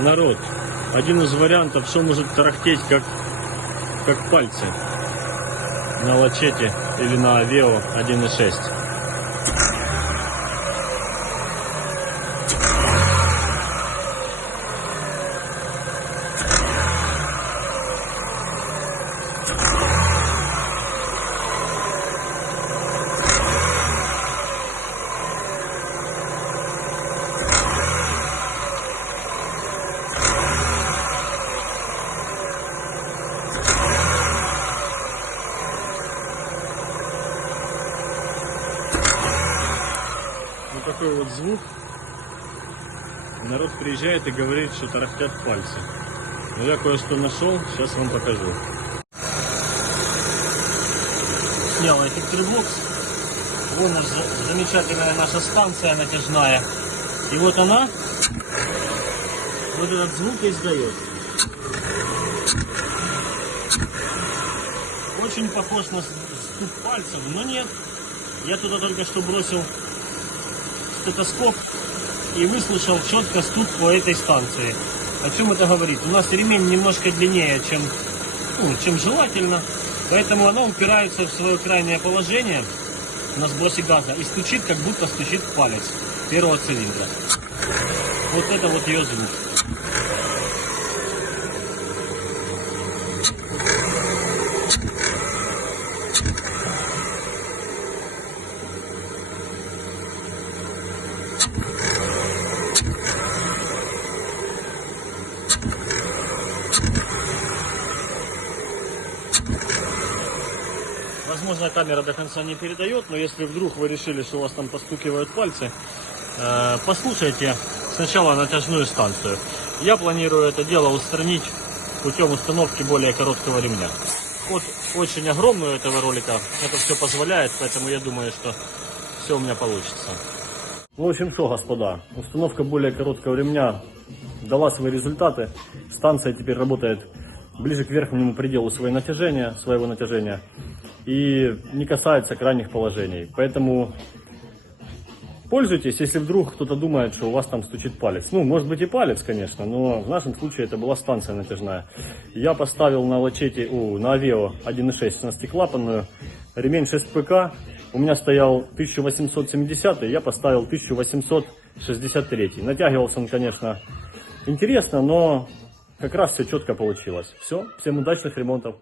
Народ, один из вариантов, что может тарахтеть как пальцы на лачете или на Авео 1.6. Вот такой вот звук. Народ приезжает и говорит, что тарахтят пальцы. Но я кое-что нашел, сейчас вам покажу. Снял эффект-бокс. Вон замечательная наша станция натяжная. И вот она, вот этот звук издает. Очень похож на стук пальцев, но нет. Я туда только что бросил стетоскоп и выслушал четко стук по этой станции. О чем это говорит? У нас ремень немножко длиннее, чем желательно, поэтому она упирается в свое крайнее положение на сбросе газа и стучит, как будто стучит палец первого цилиндра. Вот это вот ее звук. Возможно, камера до конца не передает, но если вдруг вы решили, что у вас там постукивают пальцы, послушайте сначала натяжную станцию. Я планирую это дело устранить путем установки более короткого ремня. Вот очень огромный у этого ролика, это все позволяет, поэтому я думаю, что все у меня получится. В общем, что, господа, установка более короткого ремня дала свои результаты. Станция теперь работает ближе к верхнему пределу своего натяжения и не касается крайних положений. Поэтому пользуйтесь, если вдруг кто-то думает, что у вас там стучит палец. Ну, может быть и палец, конечно, но в нашем случае это была станция натяжная. Я поставил на лачете, на Авео 1.6 16-клапанную ремень 6 ПК. У меня стоял 1870, я поставил 1863. Натягивался он, конечно, интересно, но как раз все четко получилось. Все, всем удачных ремонтов.